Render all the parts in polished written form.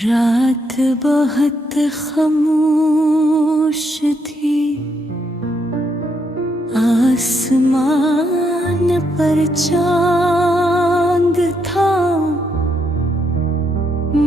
रात बहुत खामोश थी, आसमान पर चांद था,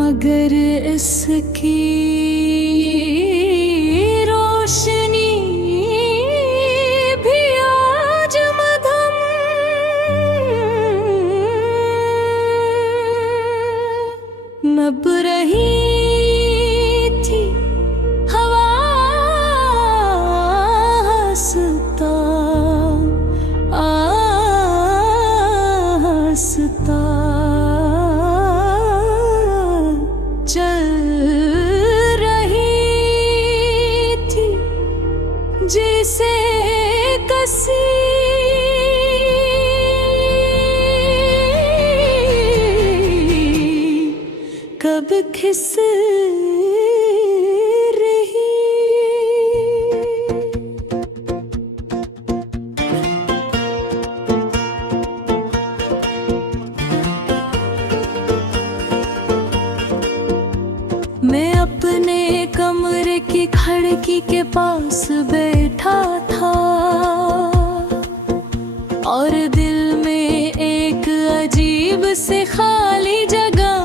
मगर इसकी रोशनी भी आज मधम। नब रही थी हवा हंसता आसता, चल रही थी जिसे कसी कब खिस रही। मैं अपने कमरे की खिड़की के पास बैठा था और दिल में एक अजीब से खाली जगह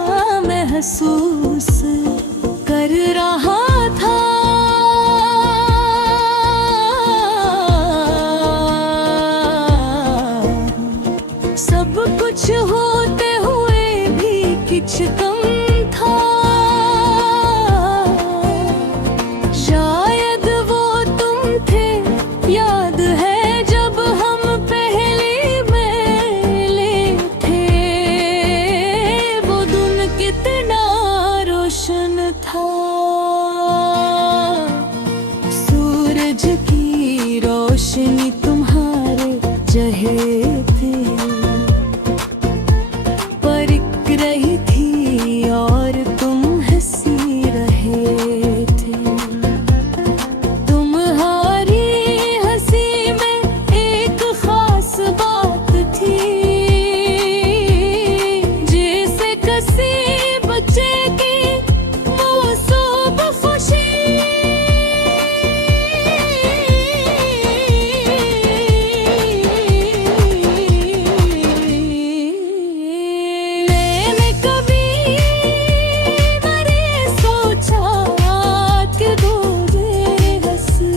महसूस कर रहा था। सब कुछ होते हुए भी कुछ कम था। शायद वो तुम थे, याद है जब हम पहली मिले थे। वो दिन कितना रोशन था, सूरज की रोशनी तुम्हारे चेहरे परिक रही थी और तुम हंसी रहे थे। तुम्हारी हंसी में एक खास बात थी, जैसे किसी बच्चे की मासूम खुशी। मैंने कभी नहीं सोचा कि दोगे हंसी।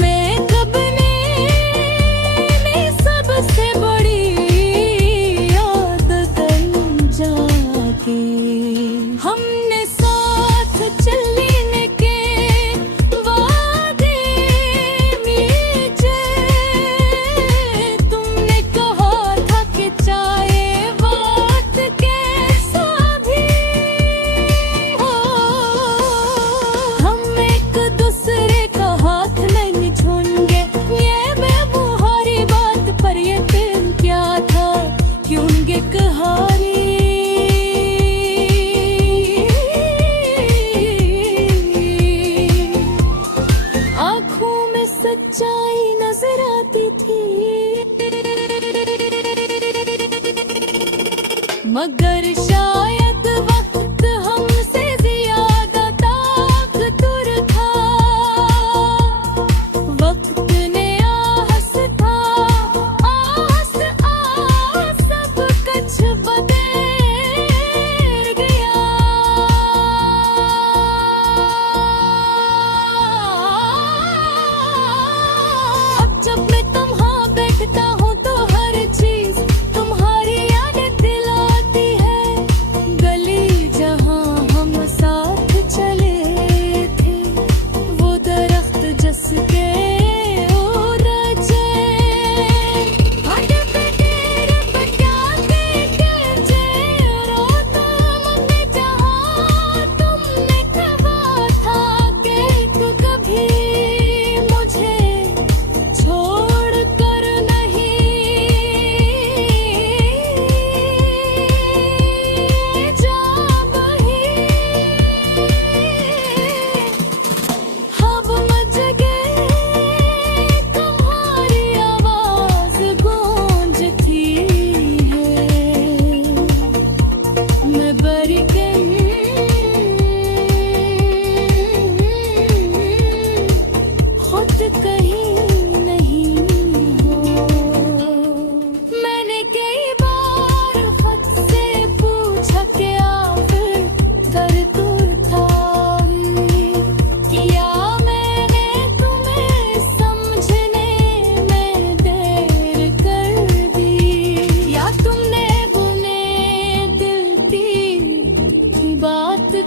मैं कब ने सबसे बड़ी आदत जाके हमने साथ चलने के वादे नीचे। तुमने कहा था कि चाहे वक्त कैसा भी हो, हम एक दूसरे का हाथ नहीं छोड़ेंगे। ये बेमुहारी बात पर यकीन क्या था, क्यों ये कहानी। आँखों में सच्चाई नजर आती थी, मगर शायद वक्त हमसे ज्यादा ताकतवर था। वक्त ने आस्था सब कुछ बदल गया। अब जब मैं तुम्हां बैठता हूँ तो हर चीज तुम्हारी याद दिलाती है।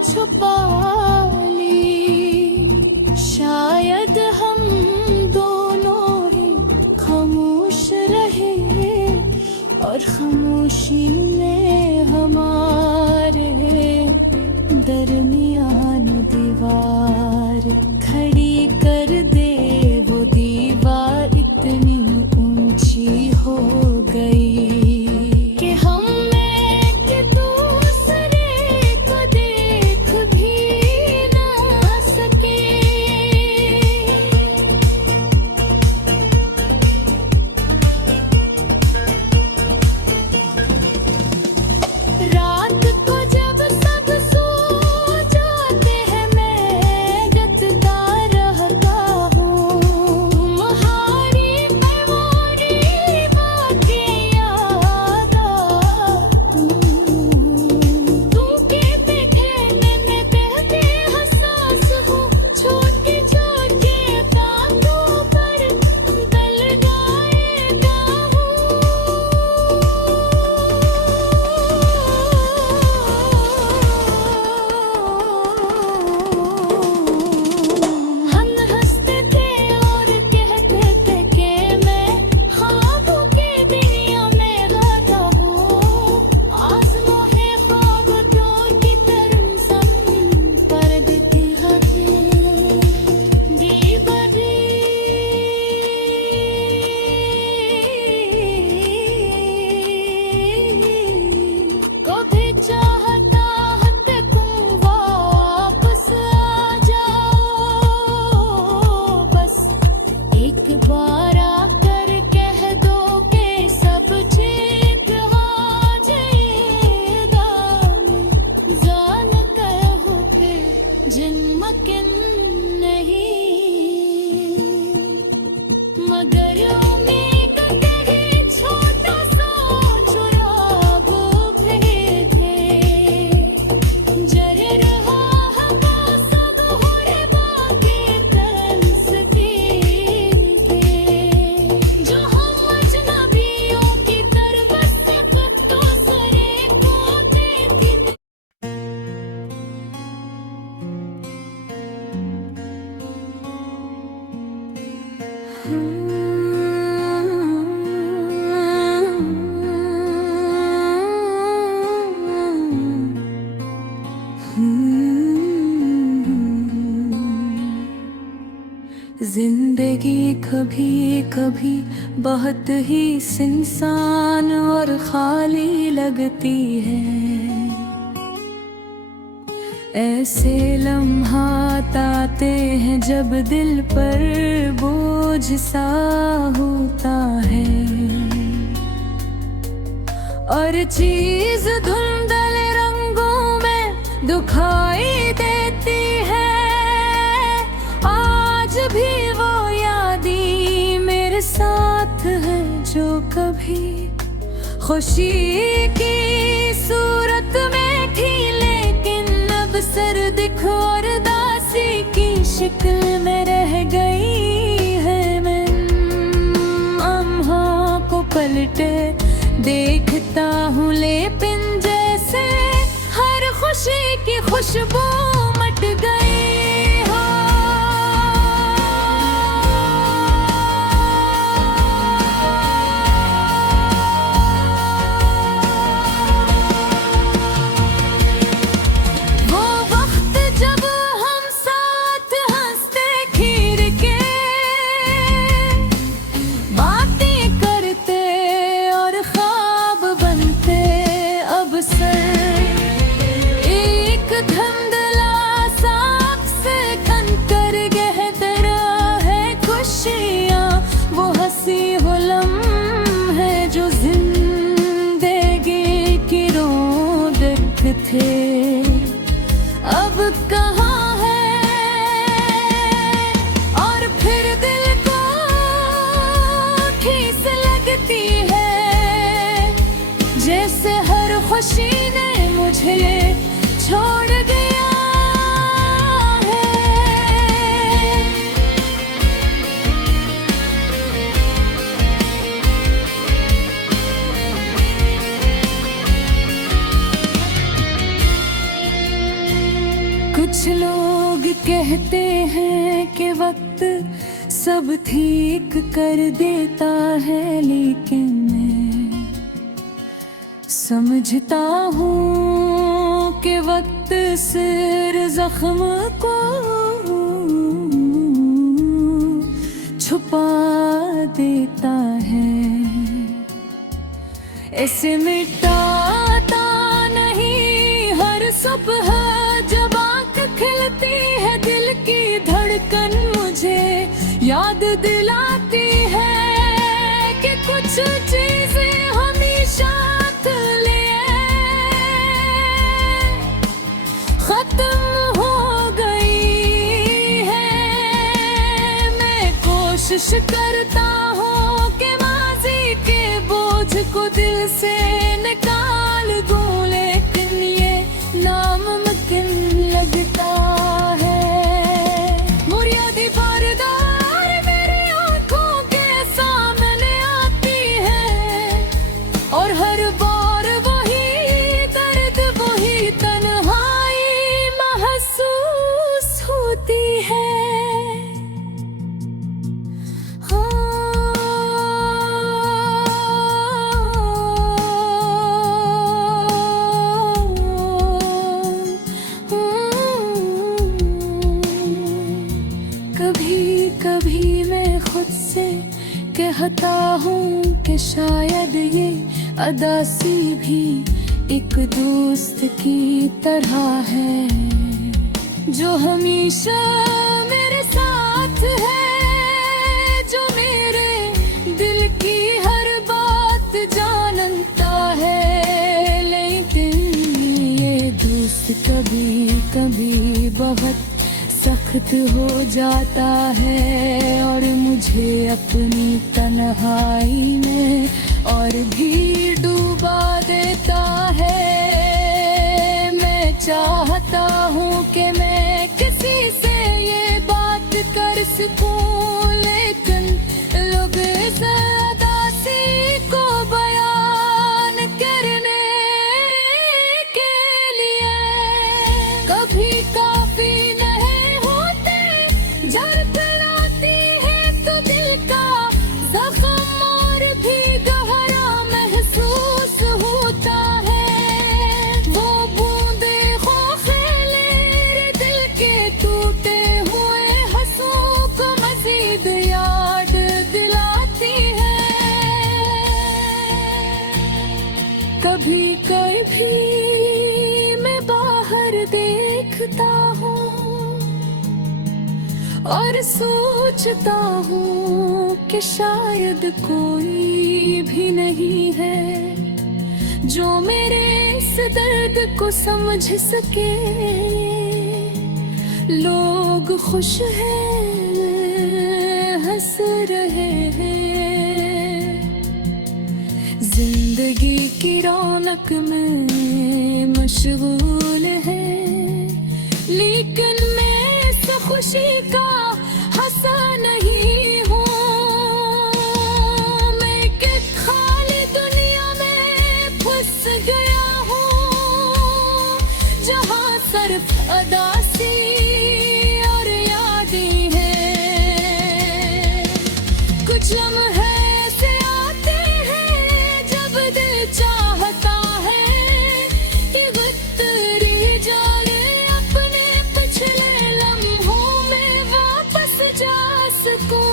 छुपा ली। शायद हम दोनों ही खामोश रहे और खामोशी में हमारे दरमियान दीवार खड़ी कर दे। वो दीवार इतनी ऊंची हो गई कि हम एक दूसरे को देख भी ना सके। रात को जब सब सो जाते हैं मैं जगता रहता हूँ। तुम्हारी मेमोरी बातें याद आती। तुमके बिखरने में बहते एहसास हूँ। छोटी छोटी बातों पर गल गाएगा हम हंसते थे और कहते थे कि मैं ख्वाबों की दुनिया में गाता हूँ। आज़मो है ख्वाब की तरसम पर्द की कभी चाहता हद तुम वापस आ जाओ। बस एक बार आकर कह दो कि सब ठीक हो जाएगा। मैं जानता हूँ कि मुमकिन नहीं, मगर उम्मीद कहीं छोटा सा चुराग भेजे। जल रहा हवा सब हो रे बाकी तरस के जो हम अजनबियों की तरफ से खुद को सरे को देते। जिंदगी कभी कभी बहुत ही सुनसान और खाली लगती है। ऐसे लम्हात आते हैं जब दिल पर बोझ सा होता है और चीज धुंधले रंगों में दुखाई देती है। आज भी वो यादें मेरे साथ है जो कभी खुशी की सूरत में थी, लेकिन अब सर्द और दासी की शक्ल में रह गई है। मैं लम्हों को पलटे देखता हूँ, लेकिन जैसे हर खुशी की खुशबू मट गई हो। वो वक्त जब हम साथ हंसते खीर के बातें करते और ख्वाब बनते अब सर एक धुंधला सा से कंकर गहरा है खुशियाँ। वो हंसी वो लम्हे जो जिंदगी की रौनक थे अब कहाँ है। और फिर दिल को ठेस लगती है जैसे हर खुशी ने मुझे छोड़ दिया है। कुछ लोग कहते हैं कि वक्त सब ठीक कर देता है, लेकिन मैं समझता हूँ कि वक्त सिर जख्म को छुपा देता है। इसे मिटाता नहीं हर सुबह जब आँख खिलती है, दिल की धड़कन मुझे याद दिलाती है कि कुछ चीजें हमेशा खत्म हो गई है। मैं कोशिश करता हूँ कि माजी के बोझ को दिल से निकाल दूं, लेकिन ये नामुमकिन लगता है। बुनियादी बारदार मेरी आंखों के सामने आती है, और हर बार वही दर्द, वही तन्हाई महसूस होती है। कभी कभी मैं खुद से कहता हूँ कि शायद ये अदासी भी एक दोस्त की तरह है, जो हमेशा मेरे साथ है, जो मेरे दिल की हर बात जानता है। लेकिन ये दोस्त कभी कभी बहुत सख्त हो जाता है, और मुझे अपनी तन्हाई में और भी डूबा देता है। मैं चाहता हूँ कि मैं किसी से ये बात कर सकूं, लेकिन लोग इस उदासी को बयान करने के लिए कभी काफी नहीं होते। धड़कन आती है तो दिल का जख्म और भी गहरा महसूस होता है। वो बूंदे खौफेले दिल के टूटे हुए हंसों को मजीद याद दिलाती है। कभी कभी मैं बाहर देखता हूँ और सोचता हूँ कि शायद कोई भी नहीं है जो मेरे इस दर्द को समझ सके। लोग खुश हैं, हंस रहे हैं, जिंदगी की रौनक में मशगूल है, लेकिन मैं इस खुशी का हंसा नहीं हूँ। मैं एक खाली दुनिया में फंस गया हूँ, जहाँ सिर्फ अदासी और यादें हैं। कुछ लम्हे ऐसे आते हैं जब दिल चाहता है कि गुजरी जाने अपने पिछले लम्हों में वापस जा सकूं।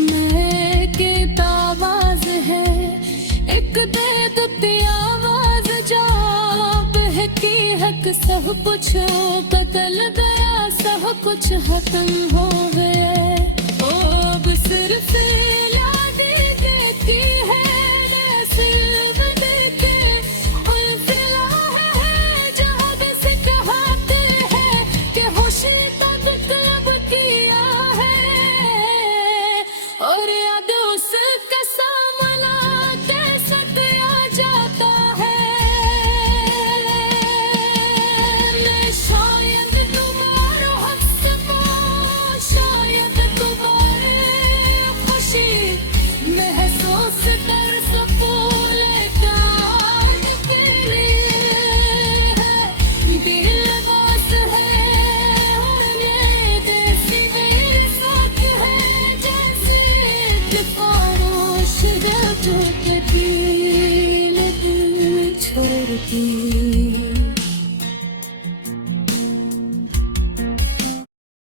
मैं के आवाज है एक दे दुती आवाज, जाप है कि हक सब कुछ बदल गया, सब कुछ खत्म हो गया। ओ अब सिर्फ यादें देती है, दिल